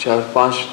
4-5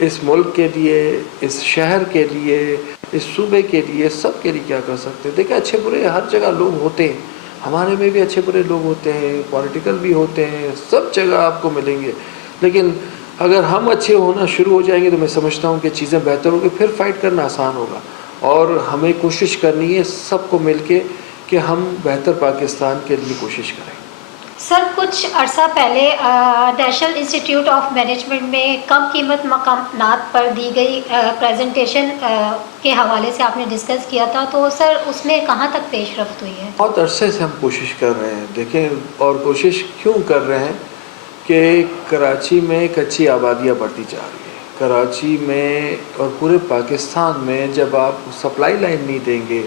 اس ملک کے لیے، اس شہر کے لیے، اس صوبے کے لیے، سب کے لیے کیا کر سکتے ہیں؟ دیکھیں اچھے برے ہر جگہ لوگ ہوتے ہیں، ہمارے میں بھی اچھے برے لوگ ہوتے ہیں، پولیٹیکل بھی ہوتے ہیں، سب جگہ آپ کو ملیں گے، لیکن اگر ہم اچھے ہونا شروع ہو جائیں گے تو میں سمجھتا ہوں کہ چیزیں بہتر ہوگی، پھر فائٹ کرنا آسان ہوگا، اور ہمیں کوشش کرنی ہے سب کو مل کے کہ ہم بہتر پاکستان کے لیے کوشش کریں۔ سر کچھ عرصہ پہلے نیشنل انسٹیٹیوٹ آف مینجمنٹ میں کم قیمت مقامات پر دی گئی پریزنٹیشن کے حوالے سے آپ نے ڈسکس کیا تھا، تو سر اس میں کہاں تک پیش رفت ہوئی ہے؟ بہت عرصے سے ہم کوشش کر رہے ہیں، دیکھیں، اور کوشش کیوں کر رہے ہیں کہ کراچی میں کچی آبادیاں بڑھتی جا رہی ہیں، کراچی میں اور پورے پاکستان میں جب آپ سپلائی لائن نہیں دیں گے،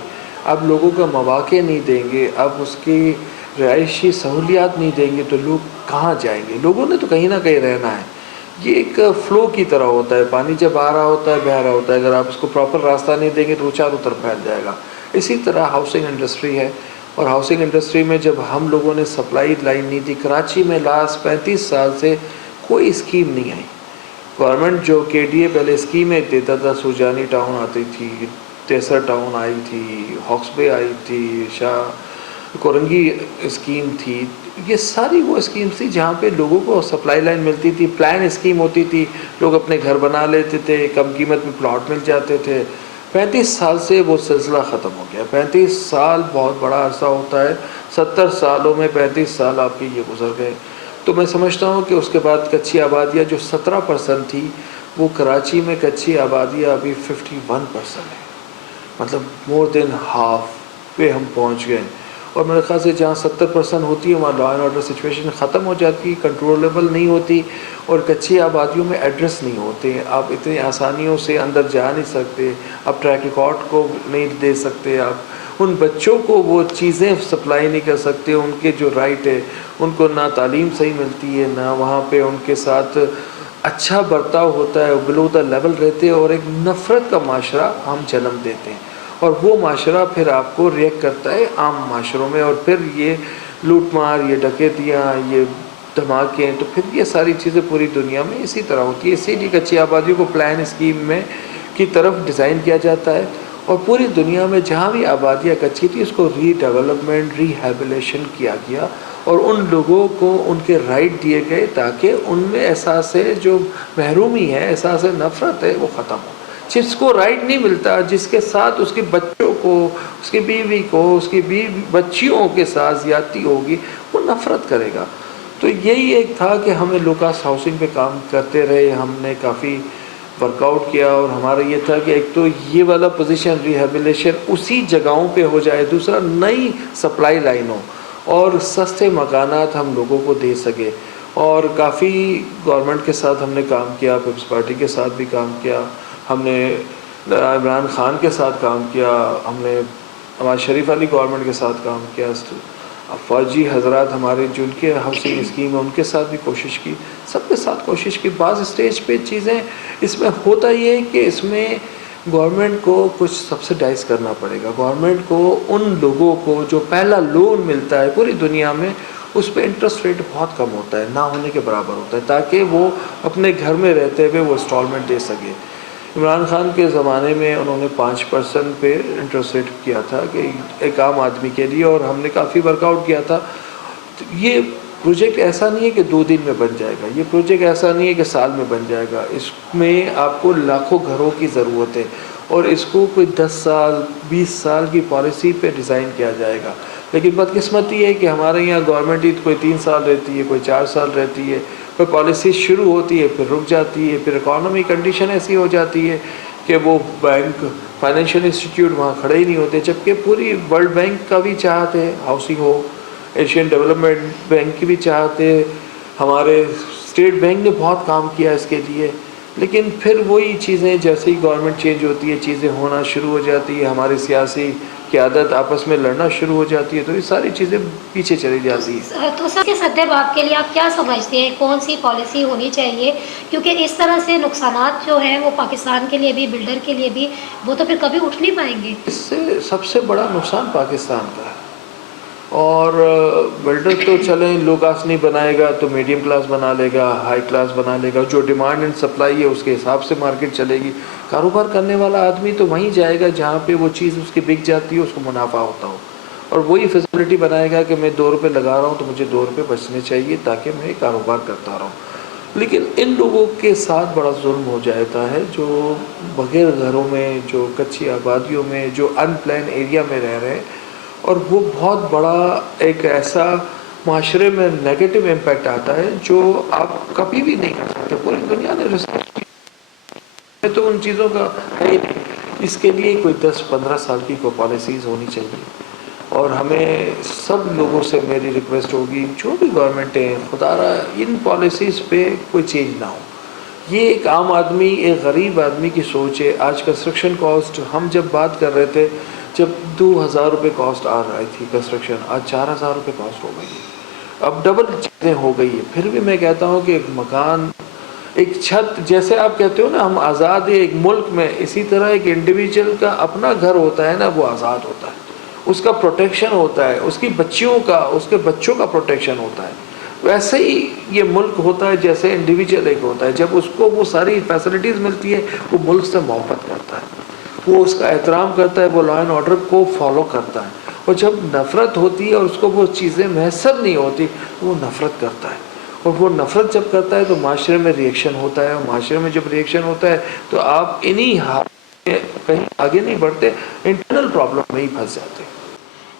اب لوگوں کا مواقع نہیں دیں گے، اب اس کی رہائشی سہولیات نہیں دیں گے تو لوگ کہاں جائیں گے؟ لوگوں نے تو کہیں نہ کہیں رہنا ہے۔ یہ ایک فلو کی طرح ہوتا ہے، پانی جب آ رہا ہوتا ہے بہہ رہا ہوتا ہے، اگر آپ اس کو پراپر راستہ نہیں دیں گے تو وہ چاروں طرف پھیل جائے گا۔ اسی طرح ہاؤسنگ انڈسٹری ہے، اور ہاؤسنگ انڈسٹری میں جب ہم لوگوں نے سپلائی لائن نہیں دی، کراچی میں لاسٹ 35 سال سے کوئی اسکیم نہیں آئی۔ گورنمنٹ جو کے ڈی اے پہلے اسکیمیں دیتا تھا، سوجانی ٹاؤن آتی تھی، تیسر ٹاؤن آئی تھی، ہاکس بے آئی تھی، شاہ کورنگی اسکیم تھی، یہ ساری وہ اسکیمز تھی جہاں پہ لوگوں کو سپلائی لائن ملتی تھی، پلان اسکیم ہوتی تھی، لوگ اپنے گھر بنا لیتے تھے، کم قیمت میں پلاٹ مل جاتے تھے۔ 35 سال سے وہ سلسلہ ختم ہو گیا۔ 35 سال بہت بڑا عرصہ ہوتا ہے، 70 سالوں میں 35 سال آپ کے یہ گزر گئے۔ تو میں سمجھتا ہوں کہ اس کے بعد کچی آبادیاں جو 17% تھی، وہ کراچی میں کچی آبادیاں ابھی 51% ہے، مطلب مور دین ہاف پہ ہم پہنچ گئے۔ اور میرے خیال سے جہاں 70% ہوتی ہے وہاں لا اینڈ آرڈر سچویشن ختم ہو جاتی، کنٹرولبل نہیں ہوتی، اور کچی آبادیوں میں ایڈریس نہیں ہوتے، آپ اتنی آسانیوں سے اندر جا نہیں سکتے، آپ ٹریک ریکارڈ کو نہیں دے سکتے، آپ ان بچوں کو وہ چیزیں سپلائی نہیں کر سکتے، ان کے جو رائٹ ہے ان کو نہ تعلیم صحیح ملتی ہے، نہ وہاں پہ ان کے ساتھ اچھا برتاؤ ہوتا ہے، بلو دا لیول رہتے ہیں، اور ایک نفرت کا معاشرہ ہم جنم دیتے ہیں، اور وہ معاشرہ پھر آپ کو ریئیکٹ کرتا ہے عام معاشروں میں، اور پھر یہ لوٹ مار، یہ ڈکیتیاں، یہ دھماکے، تو پھر یہ ساری چیزیں پوری دنیا میں اسی طرح ہوتی ہے۔ اسی لیے کچی آبادیوں کو پلان اسکیم میں کی طرف ڈیزائن کیا جاتا ہے، اور پوری دنیا میں جہاں بھی آبادیاں کچی تھی اس کو ری ڈیولپمنٹ، ری ہیبلیشن کیا گیا، اور ان لوگوں کو ان کے رائٹ دیے گئے تاکہ ان میں احساس جو محرومی ہے، احساس نفرت ہے، وہ ختم ہو۔ جس کو رائٹ نہیں ملتا، جس کے ساتھ اس کے بچوں کو، اس کی بیوی کو، اس کی بچیوں کے ساتھ زیادتی ہوگی، وہ نفرت کرے گا۔ تو یہی ایک تھا کہ ہمیں لوکاس ہاؤسنگ پہ کام کرتے رہے، ہم نے کافی ورک آؤٹ کیا، اور ہمارا یہ تھا کہ ایک تو یہ والا پوزیشن ریہیبلیشن اسی جگہوں پہ ہو جائے، دوسرا نئی سپلائی لائن ہو اور سستے مکانات ہم لوگوں کو دے سکے، اور کافی گورنمنٹ کے ساتھ ہم نے کام کیا، پیپلز پارٹی کے ساتھ بھی کام کیا، ہم نے عمران خان کے ساتھ کام کیا، ہم نے نواز شریف علی گورنمنٹ کے ساتھ کام کیا، فوجی حضرات ہمارے جو ان کے ہاؤسنگ اسکیم ہے ان کے ساتھ بھی کوشش کی، سب کے ساتھ کوشش کی۔ بعض اسٹیج پہ چیزیں اس میں ہوتا یہ ہے کہ اس میں گورنمنٹ کو کچھ سبسڈائز کرنا پڑے گا، گورنمنٹ کو ان لوگوں کو جو پہلا لون ملتا ہے پوری دنیا میں اس پہ انٹرسٹ ریٹ بہت کم ہوتا ہے، نہ ہونے کے برابر ہوتا ہے، تاکہ وہ اپنے گھر میں رہتے ہوئے وہ انسٹالمنٹ دے سکے۔ عمران خان کے زمانے میں انہوں نے 5% پہ انٹرسٹ ریٹ کیا تھا کہ ایک عام آدمی کے لیے، اور ہم نے کافی ورک آؤٹ کیا تھا۔ یہ پروجیکٹ ایسا نہیں ہے کہ 2 دن میں بن جائے گا، یہ پروجیکٹ ایسا نہیں ہے کہ سال میں بن جائے گا، اس میں آپ کو لاکھوں گھروں کی ضرورت ہے، اور اس کو کوئی 10 سال 20 سال کی پالیسی پہ ڈیزائن کیا جائے گا۔ لیکن بدقسمتی ہے کہ ہمارے یہاں گورنمنٹ ہی کوئی 3 سال رہتی ہے، کوئی 4 سال رہتی ہے، کوئی پالیسی شروع ہوتی ہے پھر رک جاتی ہے، پھر اکانومی کنڈیشن ایسی ہو جاتی ہے کہ وہ بینک فائنینشیل انسٹیٹیوٹ وہاں کھڑے ہی نہیں ہوتے، جبکہ پوری ورلڈ بینک کا بھی چاہت ہے ہاؤسنگ ہو، ایشین ڈیولپمنٹ بینک کی بھی چاہت ہے، ہمارے اسٹیٹ بینک نے بہت کام کیا اس کے لیے، لیکن پھر وہی چیزیں جیسے ہی گورنمنٹ چینج ہوتی ہے چیزیں ہونا شروع ہو جاتی ہے، ہماری سیاسی قیادت آپس میں لڑنا شروع ہو جاتی ہے، تو یہ ساری چیزیں پیچھے چلی جاتی ہیں۔ تو سر کے صدر باب کے لیے آپ کیا سمجھتے ہیں کون سی پالیسی ہونی چاہیے؟ کیونکہ اس طرح سے نقصانات جو ہیں وہ پاکستان کے لیے بھی، بلڈر کے لیے بھی، وہ تو پھر کبھی اٹھ نہیں پائیں گے۔ اس سے سب سے بڑا نقصان پاکستان کا ہے، اور بلڈر تو چلیں لو کاسٹ نہیں بنائے گا تو میڈیم کلاس بنا لے گا، ہائی کلاس بنا لے گا، جو ڈیمانڈ اینڈ سپلائی ہے اس کے حساب سے مارکیٹ چلے گی۔ کاروبار کرنے والا آدمی تو وہیں جائے گا جہاں پہ وہ چیز اس کی بک جاتی ہے، اس کو منافع ہوتا ہو، اور وہی فیسلٹی بنائے گا کہ میں 2 روپے لگا رہا ہوں تو مجھے 2 روپے بچنے چاہیے تاکہ میں کاروبار کرتا رہوں۔ لیکن ان لوگوں کے ساتھ بڑا ظلم ہو جاتا ہے جو بغیر گھروں میں، جو کچی آبادیوں میں، جو ان پلان ایریا میں رہ رہے ہیں، اور وہ بہت بڑا ایک ایسا معاشرے میں نیگیٹو امپیکٹ آتا ہے جو آپ کبھی بھی نہیں کر سکتے۔ پوری دنیا نے ریسرچ کی تو ان چیزوں کا ہے، اس کے لیے کوئی 10-15 سال کی کوئی پالیسیز ہونی چاہیے، اور ہمیں سب لوگوں سے میری ریکویسٹ ہوگی جو بھی گورنمنٹیں ہیں، خدا را ان پالیسیز پہ کوئی چینج نہ ہو۔ یہ ایک عام آدمی، ایک غریب آدمی کی سوچ ہے۔ آج کنسٹرکشن کاسٹ، ہم جب بات کر رہے تھے جب 2,000 روپے کاسٹ آ رہی تھی کنسٹرکشن، آج 4,000 روپے کاسٹ ہو گئی ہے، اب ڈبل چیزیں ہو گئی ہیں۔ پھر بھی میں کہتا ہوں کہ ایک مکان، ایک چھت، جیسے آپ کہتے ہو نا ہم آزاد ہیں ایک ملک میں، اسی طرح ایک انڈیویجول کا اپنا گھر ہوتا ہے نا، وہ آزاد ہوتا ہے، اس کا پروٹیکشن ہوتا ہے، اس کی بچیوں کا، اس کے بچوں کا پروٹیکشن ہوتا ہے۔ ویسے ہی یہ ملک ہوتا ہے جیسے انڈیویجول ایک ہوتا ہے، جب اس کو وہ ساری فیسلٹیز ملتی ہے وہ ملک سے محبت کرتا ہے، وہ اس کا احترام کرتا ہے، وہ لا اینڈ آرڈر کو فالو کرتا ہے، اور جب نفرت ہوتی ہے اور اس کو وہ چیزیں میسر نہیں ہوتی وہ نفرت کرتا ہے، اور وہ نفرت جب کرتا ہے تو معاشرے میں ریئیکشن ہوتا ہے، اور معاشرے میں جب ریئیکشن ہوتا ہے تو آپ انہی حالات میں کہیں آگے نہیں بڑھتے، انٹرنل پرابلم میں ہی پھنس جاتے۔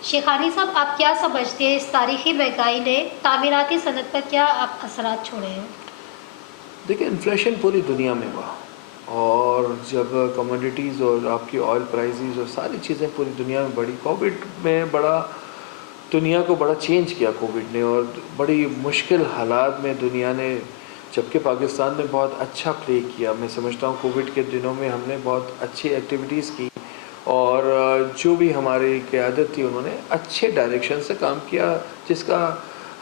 شیخانی صاحب، آپ کیا سمجھتے ہیں اس تاریخی مہنگائی نے تعمیراتی صنعت پر کیا اثرات چھوڑے ہیں؟ دیکھیں انفلیشن پوری دنیا میں ہوا، اور جب کموڈیٹیز اور آپ کی آئل پرائزز اور ساری چیزیں پوری دنیا میں بڑھی، کووڈ میں بڑا دنیا کو بڑا چینج کیا کووڈ نے، اور بڑی مشکل حالات میں دنیا نے، جبکہ پاکستان نے بہت اچھا پلے کیا۔ میں سمجھتا ہوں کووڈ کے دنوں میں ہم نے بہت اچھی ایکٹیویٹیز کی، اور جو بھی ہماری قیادت تھی انہوں نے اچھے ڈائریکشن سے کام کیا، جس کا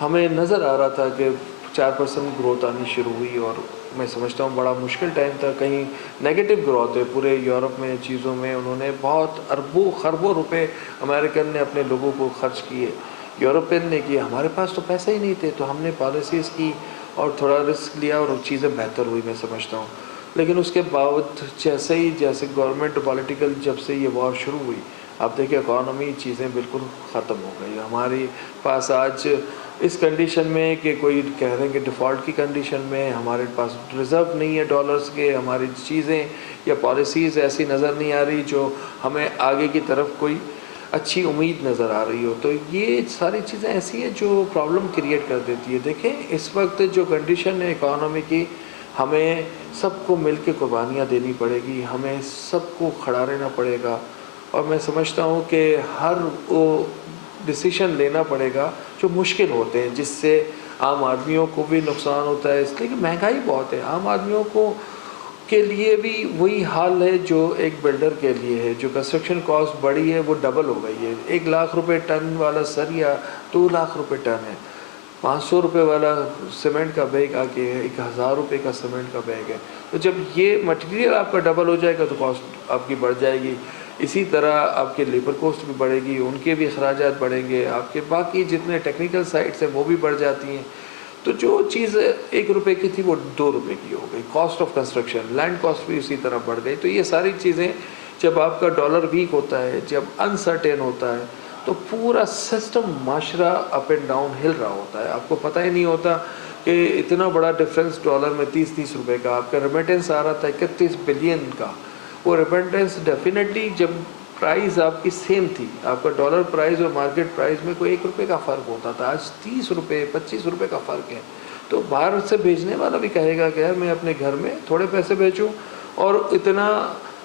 ہمیں نظر آ رہا تھا کہ 4% گروتھ آنی شروع ہوئی، اور میں سمجھتا ہوں بڑا مشکل ٹائم تھا، کہیں نیگیٹو گروتھ ہے پورے یورپ میں، چیزوں میں انہوں نے بہت اربوں خربوں روپے امریکن نے اپنے لوگوں کو خرچ کیے، یورپین نے کیے، ہمارے پاس تو پیسے ہی نہیں تھے، تو ہم نے پالیسیز کی اور تھوڑا رسک لیا اور چیزیں بہتر ہوئی میں سمجھتا ہوں۔ لیکن اس کے باوجود جیسے گورنمنٹ پولیٹیکل جب سے یہ وار شروع ہوئی، آپ دیکھیں اکانومی چیزیں بالکل ختم ہو گئی ہمارے پاس آج اس کنڈیشن میں کہ کوئی کہہ رہے ہیں کہ ڈیفالٹ کی کنڈیشن میں، ہمارے پاس ریزرو نہیں ہے ڈالرز کے، ہماری چیزیں یا پالیسیز ایسی نظر نہیں آ رہی جو ہمیں آگے کی طرف کوئی اچھی امید نظر آ رہی ہو، تو یہ ساری چیزیں ایسی ہیں جو پرابلم کریٹ کر دیتی ہے۔ دیکھیں اس وقت جو کنڈیشن ہے اکانومی کی، ہمیں سب کو مل کے قربانیاں دینی پڑے گی، ہمیں سب کو کھڑا رہنا پڑے گا، اور میں سمجھتا ہوں کہ ہر وہ ڈیسیشن لینا پڑے گا جو مشکل ہوتے ہیں، جس سے عام آدمیوں کو بھی نقصان ہوتا ہے، اس لیے کہ مہنگائی بہت ہے، عام آدمیوں کو کے لیے بھی وہی حال ہے جو ایک بلڈر کے لیے ہے، جو کنسٹرکشن کاسٹ بڑھی ہے وہ ڈبل ہو گئی ہے، 1,00,000 روپے ٹن والا سریا 2,00,000 روپے ٹن ہے، 500 روپے والا سیمنٹ کا بیگ آ کے 1,000 روپے کا سیمنٹ کا بیگ ہے، تو جب یہ مٹیریل آپ کا ڈبل ہو جائے گا تو کاسٹ آپ کی بڑھ جائے گی، اسی طرح آپ کے لیبر کاسٹ بھی بڑھے گی، ان کے بھی اخراجات بڑھیں گے، آپ کے باقی جتنے ٹیکنیکل سائٹس ہیں وہ بھی بڑھ جاتی ہیں، تو جو چیز 1 روپے کی تھی وہ 2 روپے کی ہو گئی، cost of construction, land cost بھی اسی طرح بڑھ گئی، تو یہ ساری چیزیں جب آپ کا ڈالر ویک ہوتا ہے، جب انسرٹین ہوتا ہے، تو پورا سسٹم معاشرہ اپ اینڈ ڈاؤن ہل رہا ہوتا ہے، آپ کو پتہ ہی نہیں ہوتا کہ اتنا بڑا ڈفرینس ڈالر میں 30 روپے کا، آپ کا ریمیٹنس آ رہا تھا 31 بلین کا، وہ ریمیٹنس ڈیفینیٹلی جب پرائز آپ کی سیم تھی، آپ کا ڈالر پرائز اور مارکیٹ پرائز میں کوئی 1 روپے کا فرق ہوتا تھا، آج 30 روپے 25 روپے کا فرق ہے، تو باہر سے بھیجنے والا بھی کہے گا کہ یار میں اپنے گھر میں تھوڑے پیسے بھیجوں اور اتنا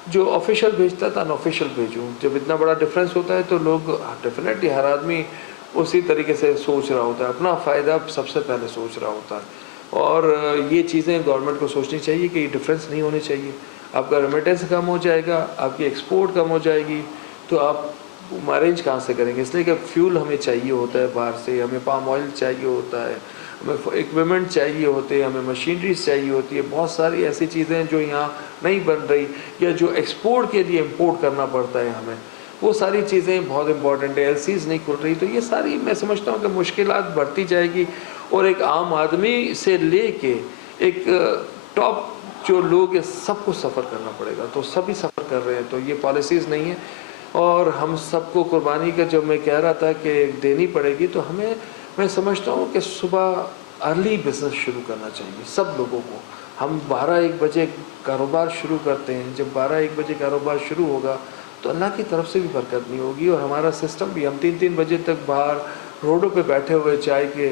جو آفیشیل بھیجتا تھا انآفیشیل بھیجوں، جب اتنا بڑا ڈفرینس ہوتا ہے تو لوگ ڈیفینیٹلی ہر آدمی اسی طریقے سے سوچ رہا ہوتا ہے، اپنا فائدہ سب سے پہلے سوچ رہا ہوتا ہے، اور یہ چیزیں گورنمنٹ کو سوچنی چاہیے کہ یہ ڈفرینس نہیں ہونے چاہیے، آپ کا ریمیٹنس کم ہو جائے گا، آپ کی ایکسپورٹ کم ہو جائے گی، تو آپ ارینج کہاں سے کریں گے؟ اس لیے کہ فیول ہمیں چاہیے ہوتا ہے باہر سے، ہمیں پام آئل چاہیے ہوتا ہے، ہمیں اکوپمنٹ چاہیے ہوتے ہیں، ہمیں مشینریز چاہیے ہوتی ہے، بہت ساری ایسی چیزیں جو یہاں نہیں بن رہی یا جو ایکسپورٹ کے لیے امپورٹ کرنا پڑتا ہے ہمیں، وہ ساری چیزیں بہت امپورٹنٹ ہے. LCs نہیں کھل رہی, تو یہ ساری میں سمجھتا ہوں کہ مشکلات بڑھتی جائے گی, اور ایک عام آدمی سے لے کے ایک ٹاپ جو لوگ ہیں سب کو سفر کرنا پڑے گا. تو سبھی سفر کر رہے ہیں, تو یہ پالیسیز نہیں ہیں, اور ہم سب کو قربانی کا جو میں کہہ رہا تھا کہ دینی پڑے گی. تو ہمیں, میں سمجھتا ہوں کہ صبح ارلی بزنس شروع کرنا چاہیے سب لوگوں کو. ہم 12-1 بجے کاروبار شروع کرتے ہیں, جب 12-1 بجے کاروبار شروع ہوگا تو اللہ کی طرف سے بھی برکت نہیں ہوگی, اور ہمارا سسٹم بھی, ہم 3-3 بجے تک باہر روڈوں پہ بیٹھے ہوئے, چائے کے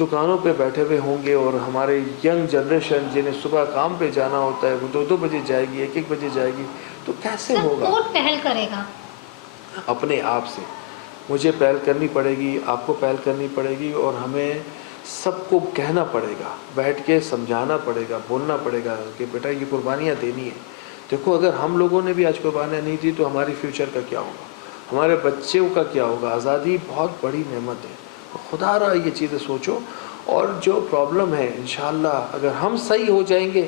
دکانوں پہ بیٹھے ہوئے ہوں گے, اور ہمارے ینگ جنریشن جنہیں صبح کام پہ جانا ہوتا ہے وہ 2-2 بجے جائے گی, 1-1 بجے جائے گی. تو کیسے سر ہوگا؟ کون پہل کرے گا؟ اپنے آپ سے. مجھے پہل کرنی پڑے گی, آپ کو پہل کرنی پڑے گی, اور ہمیں سب کو کہنا پڑے گا, بیٹھ کے سمجھانا پڑے گا, بولنا پڑے گا کہ بیٹا یہ قربانیاں دینی ہے. دیکھو اگر ہم لوگوں نے بھی آج قربانیاں نہیں دی تو ہماری فیوچر کا کیا ہوگا, ہمارے بچوں کا کیا ہوگا. آزادی بہت بڑی نعمت ہے, خدا را یہ چیزیں سوچو. اور جو پرابلم ہے انشاءاللہ اگر ہم صحیح ہو جائیں گے,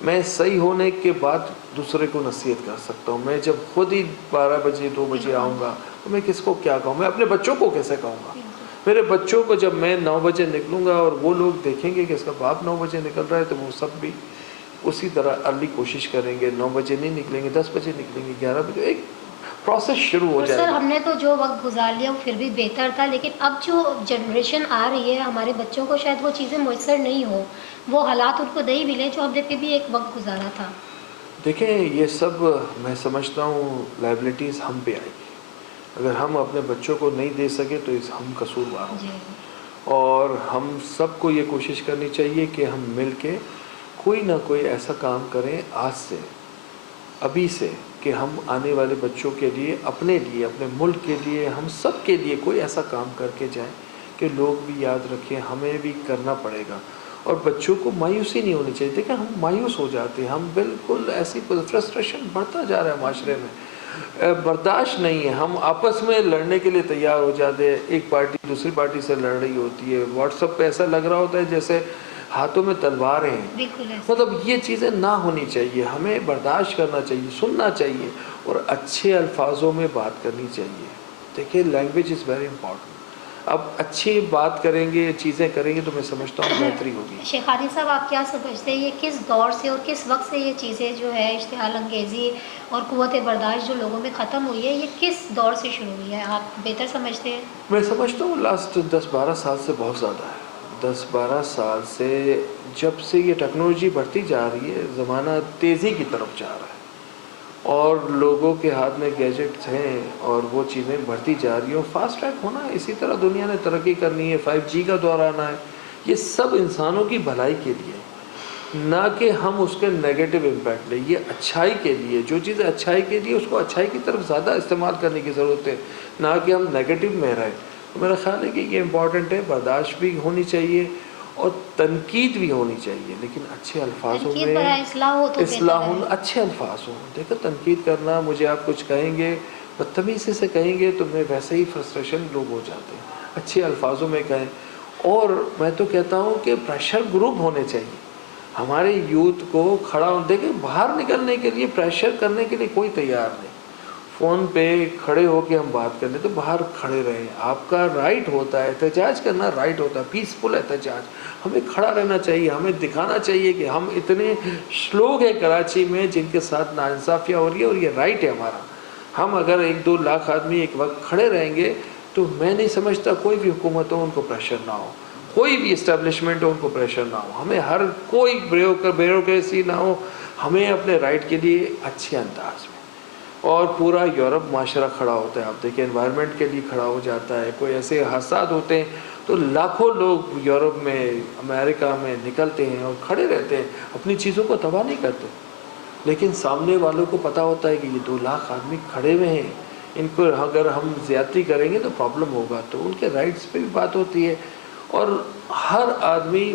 میں صحیح ہونے کے بعد دوسرے کو نصیحت کر سکتا ہوں. میں جب خود ہی 12 بجے 2 بجے آؤں گا تو میں کس کو کیا کہوں, میں اپنے بچوں کو کیسے کہوں گا. میرے بچوں کو جب میں 9 بجے نکلوں گا اور وہ لوگ دیکھیں گے کہ اس کا باپ 9 بجے نکل رہا ہے, تو وہ سب بھی اسی طرح ارلی کوشش کریں گے. 9 بجے نہیں نکلیں گے, 10 بجے نکلیں گے, 11 بجے, ایک پروسیس شروع ہو اور جائے سر گا. ہم نے تو جو وقت گزار لیا وہ پھر بھی بہتر تھا, لیکن اب جو جنریشن آ رہی ہے ہمارے بچوں کو شاید وہ چیزیں میسر نہیں ہو, وہ حالات ان کو نہیں ملے جو ہم نے پھر بھی ایک وقت گزارا تھا. دیکھیں یہ سب میں سمجھتا ہوں لائبلٹیز ہم پہ آئے گی. اگر ہم اپنے بچوں کو نہیں دے سکے تو ہم قصوروار ہوں. جی اور ہم سب کو یہ کوشش کرنی چاہیے کہ ہم مل کے کوئی نہ کوئی ایسا کام کریں آج سے, ابھی سے, کہ ہم آنے والے بچوں کے لیے, اپنے لیے, اپنے ملک کے لیے, ہم سب کے لیے کوئی ایسا کام کر کے جائیں کہ لوگ بھی یاد رکھیں ہمیں بھی کرنا پڑے گا. اور بچوں کو مایوسی نہیں ہونی چاہیے. دیکھیں ہم مایوس ہو جاتے ہیں, ہم بالکل ایسی فرسٹریشن بڑھتا جا رہا ہے معاشرے میں, برداشت نہیں ہے. ہم آپس میں لڑنے کے لیے تیار ہو جاتے ہیں, ایک پارٹی دوسری پارٹی سے لڑ رہی ہوتی ہے, واٹس ایپ پہ ایسا لگ رہا ہوتا ہے جیسے ہاتھوں میں تلواریں ہیں. بالکل ایسا. مطلب یہ چیزیں نہ ہونی چاہیے. ہمیں برداشت کرنا چاہیے, سننا چاہیے, اور اچھے الفاظوں میں بات کرنی چاہیے. دیکھیے لینگویج از ویری امپورٹنٹ. اب اچھی بات کریں گے, چیزیں کریں گے, تو میں سمجھتا ہوں بہتری ہوگی. شیخانی صاحب آپ کیا سمجھتے ہیں یہ کس دور سے اور کس وقت سے یہ چیزیں جو ہے اشتعال انگیزی اور قوت برداشت جو لوگوں میں ختم ہوئی ہے, یہ کس دور سے شروع ہوئی ہے, آپ بہتر سمجھتے ہیں؟ میں سمجھتا ہوں لاسٹ 10-12 سال سے بہت زیادہ ہے. 10-12 سال سے جب سے یہ ٹیکنالوجی بڑھتی جا رہی ہے, زمانہ تیزی کی طرف جا رہا ہے, اور لوگوں کے ہاتھ میں گیجٹس ہیں, اور وہ چیزیں بڑھتی جا رہی ہیں, اور فاسٹ ٹریک ہونا ہے. اسی طرح دنیا نے ترقی کرنی ہے, 5G کا دور آنا ہے. یہ سب انسانوں کی بھلائی کے لیے, نہ کہ ہم اس کے نیگیٹو امپیکٹ لیں. یہ اچھائی کے لیے, جو چیزیں اچھائی کے لیے اس کو اچھائی کی طرف زیادہ استعمال کرنے کی ضرورت ہے, نہ کہ ہم نیگیٹو میں رہیں. تو میرا خیال ہے کہ یہ امپورٹنٹ ہے. برداشت بھی ہونی چاہیے اور تنقید بھی ہونی چاہیے, لیکن اچھے الفاظوں تنقید میں برائے اصلاح ہو تو اصلاح بہتر ہوں, ہے. اچھے الفاظ ہوں. دیکھو تنقید کرنا, مجھے آپ کچھ کہیں گے بدتمیزی سے کہیں گے تو میں ویسے ہی فرسٹریشن لوگ ہو جاتے ہیں. اچھے الفاظوں میں کہیں. اور میں تو کہتا ہوں کہ پریشر گروپ ہونے چاہیے ہمارے یوتھ کو کھڑا ہو. دیکھیں باہر نکلنے کے لیے پریشر کرنے کے لیے کوئی تیار نہیں. فون پہ کھڑے ہو کے ہم بات کر لیں تو باہر کھڑے رہیں. آپ کا رائٹ ہوتا ہے, احتجاج کرنا رائٹ ہوتا ہے, پیسفل احتجاج. ہمیں کھڑا رہنا چاہیے, ہمیں دکھانا چاہیے کہ ہم اتنے لوگ ہیں کراچی میں جن کے ساتھ ناانصافیاں ہو رہی ہے, اور یہ رائٹ ہے ہمارا. ہم اگر 1-2 لاکھ آدمی ایک وقت کھڑے رہیں گے تو میں نہیں سمجھتا کوئی بھی حکومت ہو ان کو پریشر نہ ہو, کوئی بھی اسٹیبلشمنٹ ہو ان کو پریشر نہ ہو. ہمیں ہر کوئی بیوروکریسی نہ ہو, ہمیں اپنے رائٹ کے لیے اچھے انداز میں. اور پورا یورپ معاشرہ کھڑا ہوتا ہے. آپ دیکھیں انوائرمنٹ کے لیے کھڑا ہو جاتا ہے. کوئی ایسے حادثات ہوتے ہیں تو لاکھوں لوگ یورپ میں, امریکہ میں نکلتے ہیں اور کھڑے رہتے ہیں, اپنی چیزوں کو تباہ نہیں کرتے. لیکن سامنے والوں کو پتہ ہوتا ہے کہ یہ 2 لاکھ آدمی کھڑے ہوئے ہیں, ان کو اگر ہم زیادتی کریں گے تو پرابلم ہوگا. تو ان کے رائٹس پہ بھی بات ہوتی ہے. اور ہر آدمی,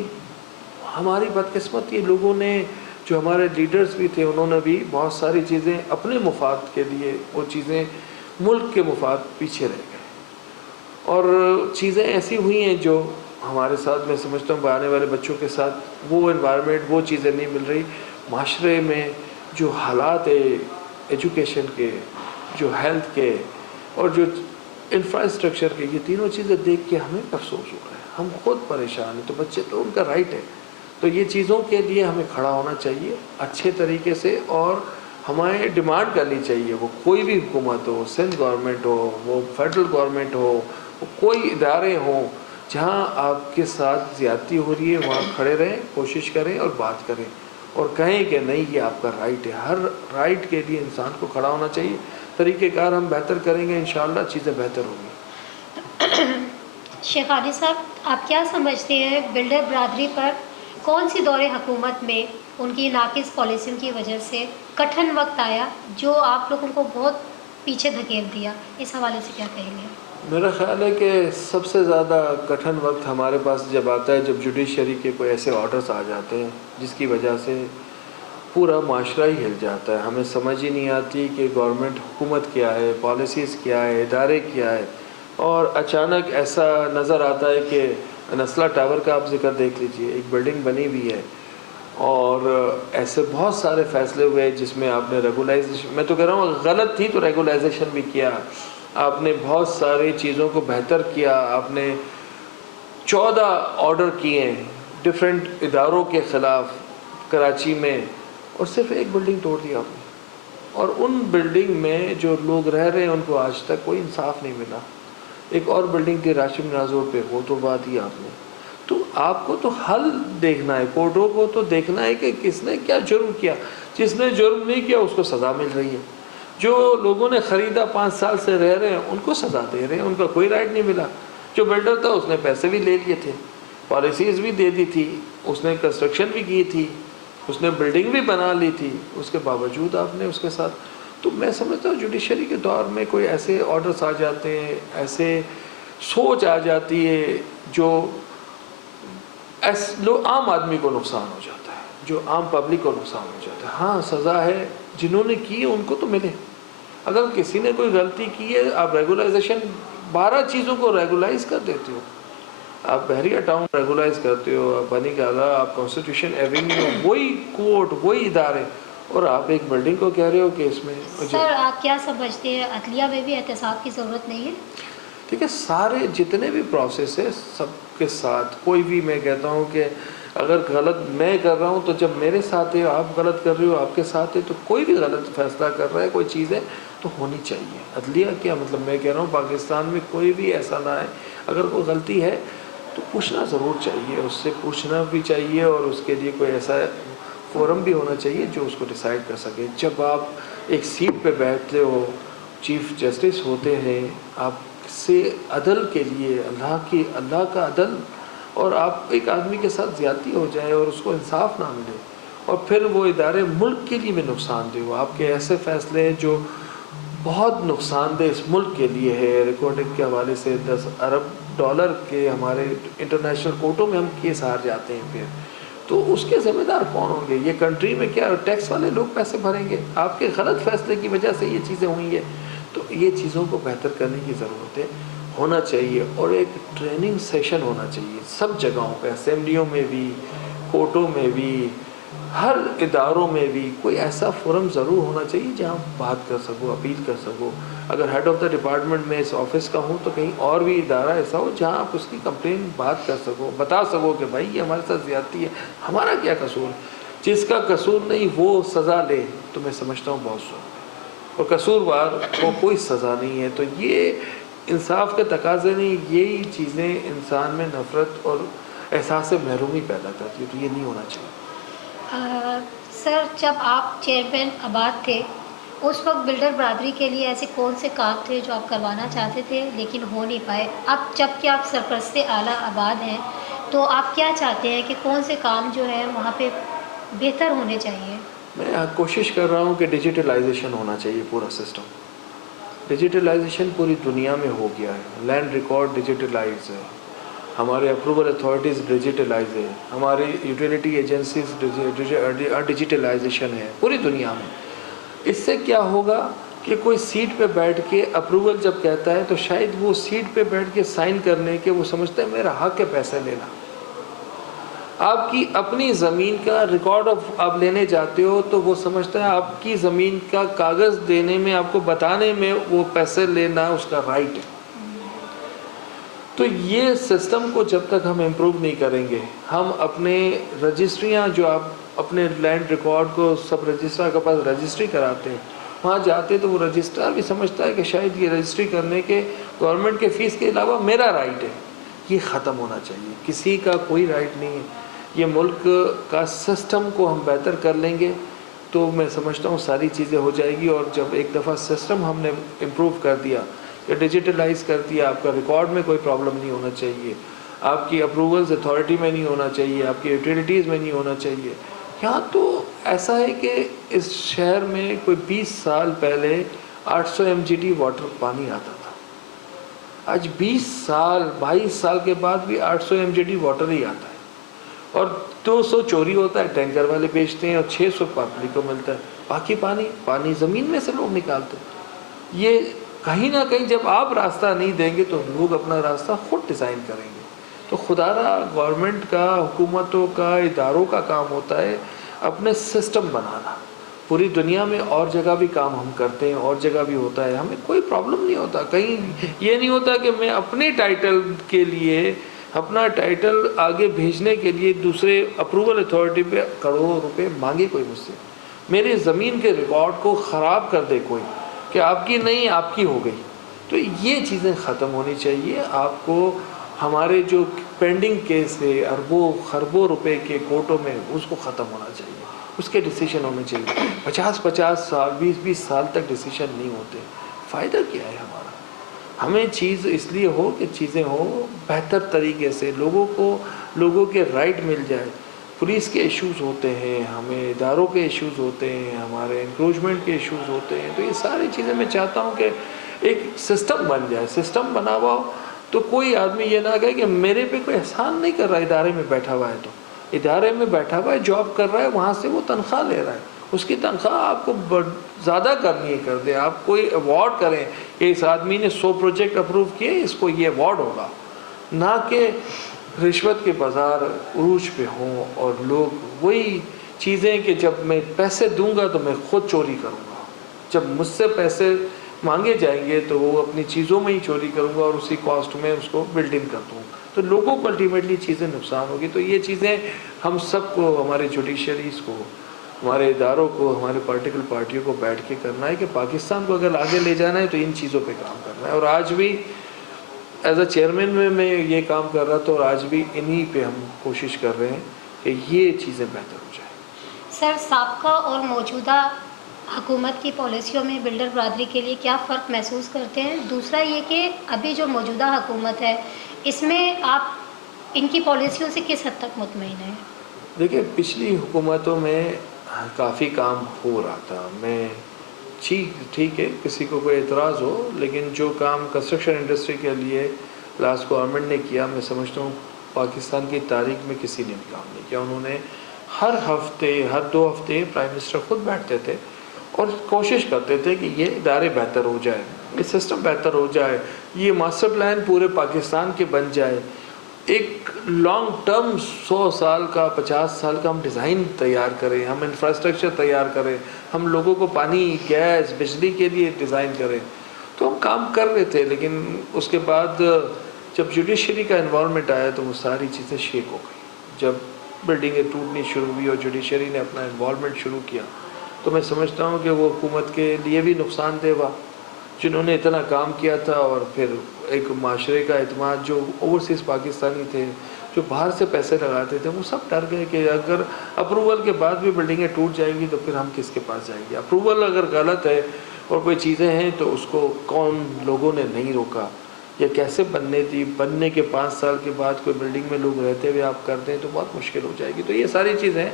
ہماری بدقسمتی لوگوں نے, جو ہمارے لیڈرز بھی تھے انہوں نے بھی بہت ساری چیزیں اپنے مفاد کے لیے, وہ چیزیں ملک کے مفاد پیچھے رہ گئے. اور چیزیں ایسی ہوئی ہیں جو ہمارے ساتھ, میں سمجھتا ہوں آنے والے بچوں کے ساتھ وہ انوائرمنٹ, وہ چیزیں نہیں مل رہی. معاشرے میں جو حالات ہے ایجوکیشن کے, جو ہیلتھ کے اور جو انفراسٹرکچر کے، یہ تینوں چیزیں دیکھ کے ہمیں افسوس ہو رہا ہے، ہم خود پریشان ہیں. تو بچے تو ان کا رائٹ ہے. تو یہ چیزوں کے لیے ہمیں کھڑا ہونا چاہیے اچھے طریقے سے، اور ہمیں ڈیمانڈ کرنی چاہیے. وہ کوئی بھی حکومت ہو، سندھ گورنمنٹ ہو، وہ فیڈرل گورنمنٹ ہو، وہ کوئی ادارے ہوں، جہاں آپ کے ساتھ زیادتی ہو رہی ہے وہاں کھڑے رہیں، کوشش کریں اور بات کریں اور کہیں کہ نہیں یہ آپ کا رائٹ ہے. ہر رائٹ کے لیے انسان کو کھڑا ہونا چاہیے. طریقہ کار ہم بہتر کریں گے، انشاءاللہ چیزیں بہتر ہوں گی. شیخ عادل صاحب، آپ کیا سمجھتے ہیں بلڈر برادری پر کون سی دور حکومت میں ان کی ناقص پالیسیوں کی وجہ سے کٹھن وقت آیا جو آپ لوگوں کو بہت پیچھے دھکیل دیا؟ اس حوالے سے کیا کہیں گے؟ میرا خیال ہے کہ سب سے زیادہ کٹھن وقت ہمارے پاس جب آتا ہے جب جوڈیشری کے کوئی ایسے آرڈرز آ جاتے ہیں جس کی وجہ سے پورا معاشرہ ہی ہل جاتا ہے. ہمیں سمجھ ہی نہیں آتی کہ گورنمنٹ حکومت کیا ہے، پالیسیز کیا ہے، ادارے کیا ہے، اور اچانک ایسا نظر آتا ہے کہ نسلہ ٹاور کا آپ ذکر دیکھ لیجئے، ایک بلڈنگ بنی ہوئی ہے اور ایسے بہت سارے فیصلے ہوئے جس میں آپ نے ریگولائزیشن، میں تو کہہ رہا ہوں غلط تھی تو ریگولائزیشن بھی کیا، آپ نے بہت ساری چیزوں کو بہتر کیا. آپ نے 14 آرڈر کیے ڈفرینٹ اداروں کے خلاف کراچی میں، اور صرف ایک بلڈنگ توڑ دی آپ نے. اور ان بلڈنگ میں جو لوگ رہ رہے ہیں ان کو آج تک کوئی انصاف نہیں ملا. ایک اور بلڈنگ تھی راشد مناظ روڈ پہ، وہ توڑوا دی آپ نے. تو آپ کو تو حل دیکھنا ہے، کورٹوں کو تو دیکھنا ہے کہ کس نے کیا جرم کیا. جس نے جرم نہیں کیا اس کو سزا مل رہی ہے. جو لوگوں نے خریدا 5 سال سے رہ رہے ہیں ان کو سزا دے رہے ہیں، ان کا کوئی رائٹ نہیں ملا. جو بلڈر تھا اس نے پیسے بھی لے لیے تھے، پالیسیز بھی دے دی تھی، اس نے کنسٹرکشن بھی کی تھی، اس نے بلڈنگ بھی بنا لی تھی، اس کے باوجود آپ نے اس کے ساتھ. تو میں سمجھتا ہوں جوڈیشری کے دور میں کوئی ایسے آرڈرز آ جاتے ہیں، ایسے سوچ آ جاتی ہے جو عام آدمی کو نقصان ہو جاتا ہے، جو عام پبلک کو نقصان ہو جاتا ہے. ہاں سزا ہے، جنہوں نے کی ان کو تو ملے. اگر کسی نے کوئی غلطی کی ہے، آپ ریگولائزیشن 12 چیزوں کو ریگولائز کر دیتے ہو. آپ بحریہ ٹاؤن ریگولائز کرتے ہو، آپ بنی گالا، آپ کانسٹیٹیوشن ایونیو، وہی کورٹ، وہی ادارے، اور آپ ایک بلڈنگ کو کہہ رہے ہو کہ اس میں سر آپ کیا سمجھتے ہیں عدلیہ میں بھی احتساب کی ضرورت نہیں ہے؟ ٹھیک ہے. سارے جتنے بھی پروسیس ہے سب کے ساتھ کوئی بھی، میں کہتا ہوں کہ اگر غلط میں کر رہا ہوں تو جب میرے ساتھ ہے، آپ غلط کر رہے ہو آپ کے ساتھ ہے، تو کوئی بھی غلط فیصلہ کر رہا ہے، کوئی چیز ہے تو ہونی چاہیے. عدلیہ کیا مطلب، میں کہہ رہا ہوں پاکستان میں کوئی بھی ایسا نہ ہے، اگر کوئی غلطی ہے تو پوچھنا ضرور چاہیے، اس سے پوچھنا بھی چاہیے، اور اس کے لیے کوئی ایسا فورم بھی ہونا چاہیے جو اس کو ڈیسائیڈ کر سکے. جب آپ ایک سیٹ پہ بیٹھتے ہو، چیف جسٹس ہوتے ہیں، آپ سے عدل کے لیے اللہ کا عدل، اور آپ ایک آدمی کے ساتھ زیادتی ہو جائے اور اس کو انصاف نہ ملے، اور پھر وہ ادارے ملک کے لیے بھی نقصان دہ ہو. آپ کے ایسے فیصلے ہیں جو بہت نقصان دہ اس ملک کے لیے ہے. ریکارڈنگ کے حوالے سے $10 ارب کے ہمارے انٹرنیشنل کورٹوں میں ہم کیس ہار جاتے ہیں، پھر تو اس کے ذمہ دار کون ہوں گے؟ یہ کنٹری میں کیا ٹیکس والے لوگ پیسے بھریں گے؟ آپ کے غلط فیصلے کی وجہ سے یہ چیزیں ہوئی ہیں. تو یہ چیزوں کو بہتر کرنے کی ضرورت ہے، ہونا چاہیے. اور ایک ٹریننگ سیشن ہونا چاہیے سب جگہوں پہ، اسمبلیوں میں بھی، کورٹوں میں بھی، ہر اداروں میں بھی کوئی ایسا فورم ضرور ہونا چاہیے جہاں بات کر سکو، اپیل کر سکو. اگر ہیڈ آف دا ڈپارٹمنٹ میں اس آفس کا ہوں تو کہیں اور بھی ادارہ ایسا ہو جہاں آپ اس کی کمپلین بات کر سکو، بتا سکو کہ بھائی یہ ہمارے ساتھ زیادتی ہے، ہمارا کیا قصور ہے. جس کا قصور نہیں وہ سزا لے تو میں سمجھتا ہوں بہت سو، اور قصوروار کو کوئی سزا نہیں ہے. تو یہ انصاف کے تقاضے نہیں، یہی چیزیں انسان میں نفرت اور احساس محرومی پیدا کرتی ہے. تو یہ نہیں ہونا چاہیے. سر جب آپ چیئرمین آباد تھے اس وقت بلڈر برادری کے لیے ایسے کون سے کام تھے جو آپ کروانا چاہتے تھے لیکن ہو نہیں پائے؟ اب جب کہ آپ سرپرست اعلیٰ آباد ہیں تو آپ کیا چاہتے ہیں کہ کون سے کام جو ہے وہاں پہ بہتر ہونے چاہیے؟ میں کوشش کر رہا ہوں کہ ڈیجیٹلائزیشن ہونا چاہیے پورا سسٹم. ڈیجیٹلائزیشن پوری دنیا میں ہو گیا ہے. لینڈ ریکارڈ ڈیجیٹلائز ہے، ہمارے اپروول اتھارٹیز ڈیجیٹلائز ہے، ہماری یوٹیلیٹی ایجنسیز ڈیجیٹلائزیشن ہے پوری دنیا میں. اس سے کیا ہوگا کہ کوئی سیٹ پہ بیٹھ کے اپروول جب کہتا ہے تو شاید وہ سیٹ پہ بیٹھ کے سائن کرنے کے وہ سمجھتا ہے میرا حق ہے پیسے لینا. آپ کی اپنی زمین کا ریکارڈ آپ لینے جاتے ہو تو وہ سمجھتا ہے آپ کی زمین کا کاغذ دینے میں، آپ کو بتانے میں وہ پیسے لینا اس کا رائٹ ہے. تو یہ سسٹم کو جب تک ہم امپروو نہیں کریں گے، ہم اپنے رجسٹریاں جو آپ اپنے لینڈ ریکارڈ کو سب رجسٹرار کے پاس رجسٹری کراتے ہیں، وہاں جاتے تو وہ رجسٹرار بھی سمجھتا ہے کہ شاید یہ رجسٹری کرنے کے گورنمنٹ کے فیس کے علاوہ میرا رائٹ ہے. یہ ختم ہونا چاہیے. کسی کا کوئی رائٹ نہیں ہے. یہ ملک کا سسٹم کو ہم بہتر کر لیں گے تو میں سمجھتا ہوں ساری چیزیں ہو جائے گی. اور جب ایک دفعہ سسٹم ہم نے امپروو کر دیا یا ڈیجیٹلائز کر دیا، آپ کا ریکارڈ میں کوئی پرابلم نہیں ہونا چاہیے، آپ کی اپروولز اتھارٹی میں نہیں ہونا چاہیے، آپ کی یوٹیلیٹیز میں نہیں ہونا چاہیے. یہاں تو ایسا ہے کہ اس شہر میں کوئی 20 سال پہلے 800 MGD واٹر پانی آتا تھا. آج 20 سال 22 سال کے بعد بھی 800 MGD واٹر ہی آتا ہے، اور 200 چوری ہوتا ہے، ٹینکر والے بیچتے ہیں، اور 600 پبلک کو ملتا ہے. باقی پانی زمین میں سے لوگ نکالتے ہیں. یہ کہیں نہ کہیں جب آپ راستہ نہیں دیں گے تو لوگ اپنا راستہ خود ڈیزائن کریں گے. تو خدا را گورنمنٹ کا، حکومتوں کا، اداروں کا کام ہوتا ہے اپنے سسٹم بنانا. پوری دنیا میں اور جگہ بھی کام ہم کرتے ہیں، اور جگہ بھی ہوتا ہے، ہمیں کوئی پرابلم نہیں ہوتا. کہیں یہ نہیں ہوتا کہ میں اپنے ٹائٹل کے لیے، اپنا ٹائٹل آگے بھیجنے کے لیے دوسرے اپروول اتھارٹی پہ کروڑوں روپے مانگے کوئی مجھ سے. میرے زمین کے ریکارڈ کو خراب کر دے کوئی کہ آپ کی نہیں، آپ کی ہو گئی. تو یہ چیزیں ختم ہونی چاہیے. آپ کو ہمارے جو پینڈنگ کیس ہے اربوں خربوں روپے کے کورٹوں میں، اس کو ختم ہونا چاہیے. اس کے ڈیسیشن ہونے چاہیے. 50 سال 20 سال تک ڈیسیشن نہیں ہوتے. فائدہ کیا ہے ہمارا؟ ہمیں چیز اس لیے ہو کہ چیزیں ہوں بہتر طریقے سے، لوگوں کے رائٹ مل جائے. پولیس کے ایشوز ہوتے ہیں، ہمیں اداروں کے ایشوز ہوتے ہیں، ہمارے انکروچمنٹ کے ایشوز ہوتے ہیں. تو یہ ساری چیزیں میں چاہتا ہوں کہ ایک سسٹم بن جائے. سسٹم بنا ہوا ہو تو کوئی آدمی یہ نہ کہے کہ میرے پہ کوئی احسان نہیں کر رہا. ادارے میں بیٹھا ہوا ہے تو ادارے میں بیٹھا ہوا ہے، جاب کر رہا ہے، وہاں سے وہ تنخواہ لے رہا ہے. اس کی تنخواہ آپ کو زیادہ کرنی ہے کر دیں. آپ کوئی ایوارڈ کریں کہ اس آدمی نے 100 پروجیکٹ اپروو کیے، اس کو یہ ایوارڈ ہوگا. نہ کہ رشوت کے بازار عروج پہ ہوں اور لوگ وہی چیزیں کہ جب میں پیسے دوں گا تو میں خود چوری کروں گا. جب مجھ سے پیسے مانگے جائیں گے تو وہ اپنی چیزوں میں ہی چوری کروں گا اور اسی کاسٹ میں اس کو بلڈنگ کر دوں گا. تو لوگوں کو الٹیمیٹلی چیزیں نقصان ہوگی. تو یہ چیزیں ہم سب کو، ہمارے جوڈیشریز کو، ہمارے اداروں کو، ہمارے پولیٹیکل پارٹیوں کو بیٹھ کے کرنا ہے کہ پاکستان کو اگر آگے لے جانا ہے تو ان چیزوں پہ کام کرنا ہے. اور آج بھی ایز اے چیئرمین میں یہ کام کر رہا تھا، اور آج بھی انہی پہ ہم کوشش کر رہے ہیں کہ یہ چیزیں بہتر ہو جائیں. سر، سابقہ اور موجودہ حکومت کی پالیسیوں میں بلڈر برادری کے لیے کیا فرق محسوس کرتے ہیں؟ دوسرا یہ کہ ابھی جو موجودہ حکومت ہے اس میں آپ ان کی پالیسیوں سے کس حد تک مطمئن ہیں؟ دیکھیں، پچھلی حکومتوں میں کافی کام ہو رہا تھا. میں ٹھیک ہے، کسی کو کوئی اعتراض ہو، لیکن جو کام کنسٹرکشن انڈسٹری کے لیے لاسٹ گورنمنٹ نے کیا، میں سمجھتا ہوں پاکستان کی تاریخ میں کسی نے بھی کام نہیں کیا. انہوں نے ہر ہفتے، ہر 2 ہفتے پرائم منسٹر خود بیٹھتے تھے اور کوشش کرتے تھے کہ یہ ادارے بہتر ہو جائے، یہ سسٹم بہتر ہو جائے، یہ ماسٹر پلان پورے پاکستان کے بن جائے. ایک لانگ ٹرم 100 سال کا، 50 سال کا ہم ڈیزائن تیار کریں، ہم انفراسٹرکچر تیار کریں، ہم لوگوں کو پانی، گیس، بجلی کے لیے ڈیزائن کریں. تو ہم کام کر رہے تھے، لیکن اس کے بعد جب جوڈیشری کا انوالومنٹ آیا تو وہ ساری چیزیں شیک ہو گئی. جب بلڈنگیں ٹوٹنی شروع ہوئی اور جوڈیشری نے اپنا انوالومنٹ شروع کیا تو میں سمجھتا ہوں کہ وہ حکومت کے لیے بھی نقصان دہ ہوا، جنہوں نے اتنا کام کیا تھا. اور پھر ایک معاشرے کا اعتماد، جو اوورسیز پاکستانی تھے جو باہر سے پیسے لگاتے تھے، وہ سب ڈر گئے کہ اگر اپروول کے بعد بھی بلڈنگیں ٹوٹ جائیں گی تو پھر ہم کس کے پاس جائیں گے. اپروول اگر غلط ہے اور کوئی چیزیں ہیں تو اس کو کون لوگوں نے نہیں روکا، یا کیسے بننے دی، بننے کے 5 سال کے بعد کوئی بلڈنگ میں لوگ رہتے ہوئے آپ کرتے ہیں تو بہت مشکل ہو جائے گی. تو یہ ساری چیزیں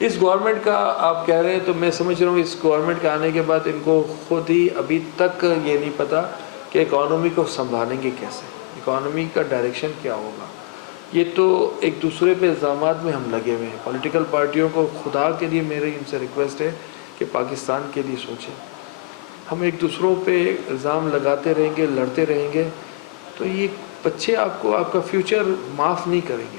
اس گورنمنٹ کا آپ کہہ رہے ہیں، تو میں سمجھ رہا ہوں اس گورنمنٹ کے آنے کے بعد ان کو خود ہی ابھی تک یہ نہیں پتہ کہ اکانومی کو سنبھالیں گے کیسے، اکانومی کا ڈائریکشن کیا ہوگا. یہ تو ایک دوسرے پہ الزامات میں ہم لگے ہوئے ہیں. پولیٹیکل پارٹیوں کو خدا کے لیے میری ان سے ریکویسٹ ہے کہ پاکستان کے لیے سوچیں. ہم ایک دوسروں پہ الزام لگاتے رہیں گے، لڑتے رہیں گے تو یہ بچے آپ کا فیوچر معاف نہیں کریں گے.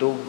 2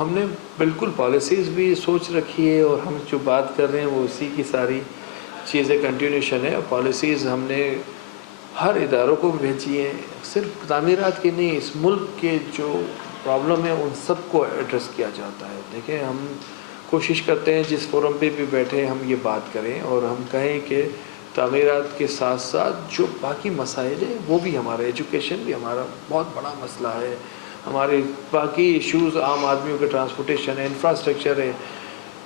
ہم نے بالکل پالیسیز بھی سوچ رکھی ہے، اور ہم جو بات کر رہے ہیں وہ اسی کی ساری چیزیں کنٹینیوشن ہے. پالیسیز ہم نے ہر اداروں کو بھیجی ہیں، صرف تعمیرات کی نہیں، اس ملک کے جو پرابلم ہے ان سب کو ایڈریس کیا جاتا ہے. دیکھیں، ہم کوشش کرتے ہیں جس فورم پہ بھی بیٹھے ہم یہ بات کریں اور ہم کہیں کہ تعمیرات کے ساتھ ساتھ جو باقی مسائل ہیں وہ بھی ہمارا، ایجوکیشن بھی ہمارا بہت بڑا مسئلہ ہے، ہمارے باقی ایشوز عام آدمیوں کے ٹرانسپورٹیشن ہے، انفراسٹرکچر ہے،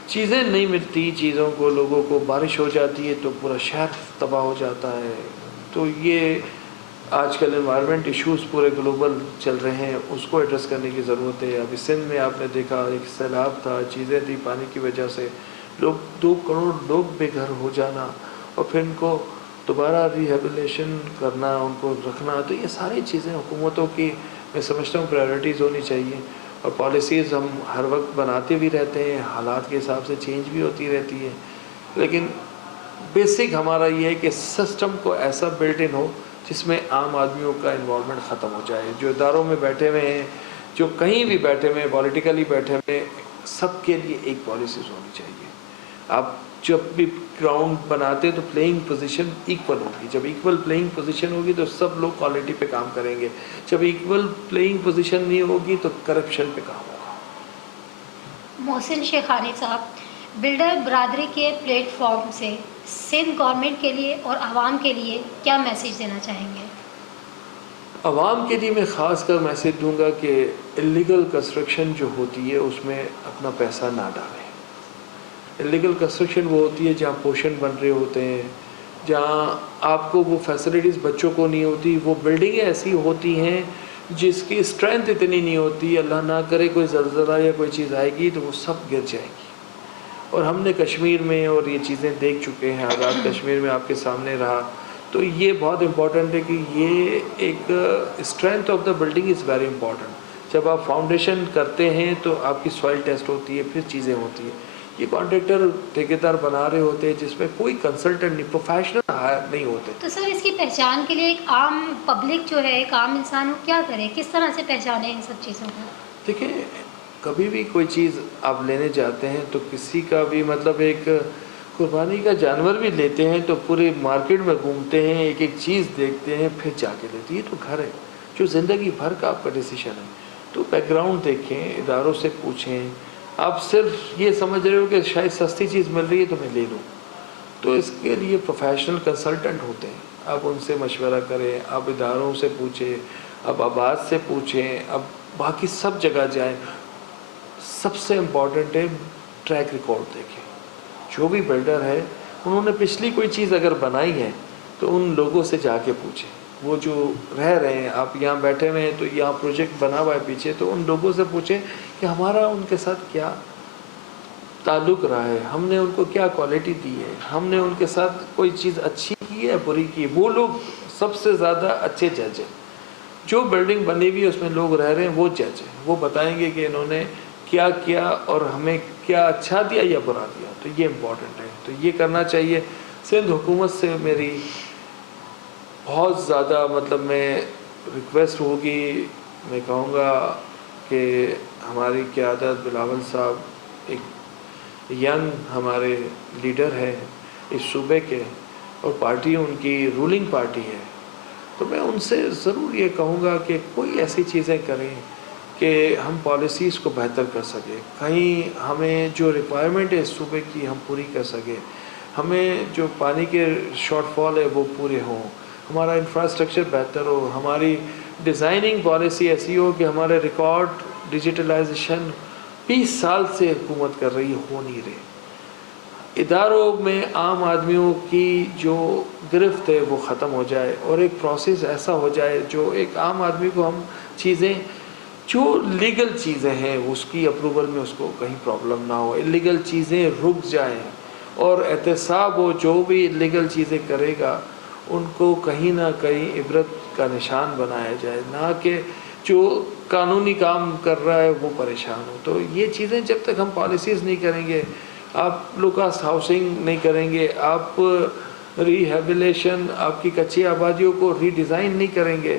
چیزیں نہیں ملتی چیزوں کو، لوگوں کو بارش ہو جاتی ہے تو پورا شہر تباہ ہو جاتا ہے. تو یہ آج کل انوائرمنٹ ایشوز پورے گلوبل چل رہے ہیں، اس کو ایڈریس کرنے کی ضرورت ہے. ابھی سندھ میں آپ نے دیکھا ایک سیلاب تھا، چیزیں تھی پانی کی وجہ سے، 2 کروڑ لوگ بے گھر ہو جانا، اور پھر ان کو دوبارہ ریہیبلیشن کرنا، ان کو رکھنا. تو یہ ساری چیزیں حکومتوں کی میں سمجھتا ہوں پرائیورٹیز ہونی چاہیے. اور پالیسیز ہم ہر وقت بناتے بھی رہتے ہیں، حالات کے حساب سے چینج بھی ہوتی رہتی ہے، لیکن بیسک ہمارا یہ ہے کہ سسٹم کو ایسا بلٹ ان ہو جس میں عام آدمیوں کا انوالومنٹ ختم ہو جائے. جو اداروں میں بیٹھے ہوئے ہیں، جو کہیں بھی بیٹھے ہوئے ہیں، پولیٹیکلی بیٹھے ہوئے ہیں، سب کے لیے ایک پالیسیز ہونی چاہیے. آپ جب بھی گراؤنڈ بناتے تو پلینگ پوزیشن ایکول ہوگی. جب ایکول پلینگ پوزیشن ہوگی تو سب لوگ کوالٹی پہ کام کریں گے. جب ایکول پلینگ پوزیشن نہیں ہوگی تو کرپشن پہ کام ہوگا. محسن شیخانی صاحب، بلڈر برادری کے پلیٹ فارم سے سندھ گورنمنٹ کے لیے اور عوام کے لیے کیا میسیج دینا چاہیں گے؟ عوام کے لیے میں خاص کر میسیج دوں گا کہ اللیگل کنسٹرکشن جو ہوتی ہے اس میں اپنا پیسہ نہ ڈالیں. اللیگل کنسٹرکشن وہ ہوتی ہے جہاں پوشن بن رہے ہوتے ہیں، جہاں آپ کو وہ فیسلٹیز بچوں کو نہیں ہوتی، وہ بلڈنگیں ایسی ہوتی ہیں جس کی اسٹرینتھ اتنی نہیں ہوتی، اللہ نہ کرے کوئی زلزلہ یا کوئی چیز آئے گی تو وہ سب گر جائے گی. اور ہم نے کشمیر میں اور یہ چیزیں دیکھ چکے ہیں، آزاد کشمیر میں آپ کے سامنے رہا. تو یہ بہت امپورٹنٹ ہے کہ یہ ایک strength of the building is very important. جب آپ فاؤنڈیشن کرتے ہیں تو آپ کی سوائل ٹیسٹ ہوتی ہے، پھر چیزیں ہوتی ہیں. یہ کانٹریکٹر ٹھیکیدار بنا رہے ہوتے ہیں جس میں کوئی کنسلٹنٹ نہیں، پروفیشنل ہائر نہیں ہوتے. تو سر، اس کی پہچان کے لیے ایک عام پبلک جو ہے، ایک عام انسان وہ کیا کرے، کس طرح سے پہچانے ان سب چیزوں کو؟ دیکھیں، کبھی بھی کوئی چیز آپ لینے جاتے ہیں تو کسی کا بھی مطلب ایک قربانی کا جانور بھی لیتے ہیں تو پورے مارکیٹ میں گھومتے ہیں، ایک ایک چیز دیکھتے ہیں، پھر جا کے لیتے ہیں. یہ تو گھر ہے جو زندگی بھر کا آپ کا ڈیسیشن ہے. تو بیک گراؤنڈ دیکھیں، اداروں سے پوچھیں. آپ صرف یہ سمجھ رہے ہو کہ شاید سستی چیز مل رہی ہے تو میں لے لوں، تو اس کے لیے پروفیشنل کنسلٹنٹ ہوتے ہیں. آپ ان سے مشورہ کریں، آپ اداروں سے پوچھیں، آپ آباد سے پوچھیں، اب باقی سب جگہ جائیں. سب سے امپورٹنٹ ہے ٹریک ریکارڈ دیکھیں. جو بھی بلڈر ہے انہوں نے پچھلی کوئی چیز اگر بنائی ہے تو ان لوگوں سے جا کے پوچھیں. وہ جو رہ رہے ہیں، آپ یہاں بیٹھے ہوئے ہیں تو یہاں پروجیکٹ بنا ہوا ہے پیچھے، تو ان لوگوں سے پوچھیں کہ ہمارا ان کے ساتھ کیا تعلق رہا ہے، ہم نے ان کو کیا کوالٹی دی ہے، ہم نے ان کے ساتھ کوئی چیز اچھی کی ہے بری کی. وہ لوگ سب سے زیادہ اچھے جج ہیں. جو بلڈنگ بنی ہوئی ہے اس میں لوگ رہ رہے ہیں، وہ جج ہیں. وہ بتائیں گے کہ انہوں نے کیا کیا اور ہمیں کیا اچھا دیا یا برا دیا. تو یہ امپورٹنٹ ہے، تو یہ کرنا چاہیے. سندھ حکومت سے میری بہت زیادہ مطلب میں ریکویسٹ ہوگی، میں کہوں گا کہ ہماری قیادت بلاول صاحب ایک ینگ ہمارے لیڈر ہیں اس صوبے کے، اور پارٹی ان کی رولنگ پارٹی ہے، تو میں ان سے ضرور یہ کہوں گا کہ کوئی ایسی چیزیں کریں کہ ہم پالیسیز کو بہتر کر سکیں. کہیں ہمیں جو ریکوائرمنٹ ہے اس صوبے کی ہم پوری کر سکیں. ہمیں جو پانی کے شارٹ فال ہے وہ پورے ہوں، ہمارا انفراسٹرکچر بہتر ہو، ہماری ڈیزائننگ پالیسی ایسی ہو کہ ہمارے ریکارڈ ڈیجیٹلائزیشن 20 سال سے حکومت کر رہی ہو نہیں رہے. اداروں میں عام آدمیوں کی جو گرفت ہے وہ ختم ہو جائے، اور ایک پروسیس ایسا ہو جائے جو ایک عام آدمی کو ہم چیزیں جو لیگل چیزیں ہیں اس کی اپروول میں اس کو کہیں پرابلم نہ ہو، انلیگل چیزیں رک جائیں، اور احتساب ہو جو بھی انلیگل چیزیں کرے گا ان کو کہیں نہ کہیں عبرت کا نشان بنایا جائے، نہ کہ جو قانونی کام کر رہا ہے وہ پریشان ہو. تو یہ چیزیں جب تک ہم پالیسیز نہیں کریں گے، آپ لو کاسٹ ہاؤسنگ نہیں کریں گے، آپ ریہیبلیشن آپ کی کچی آبادیوں کو ری ڈیزائن نہیں کریں گے،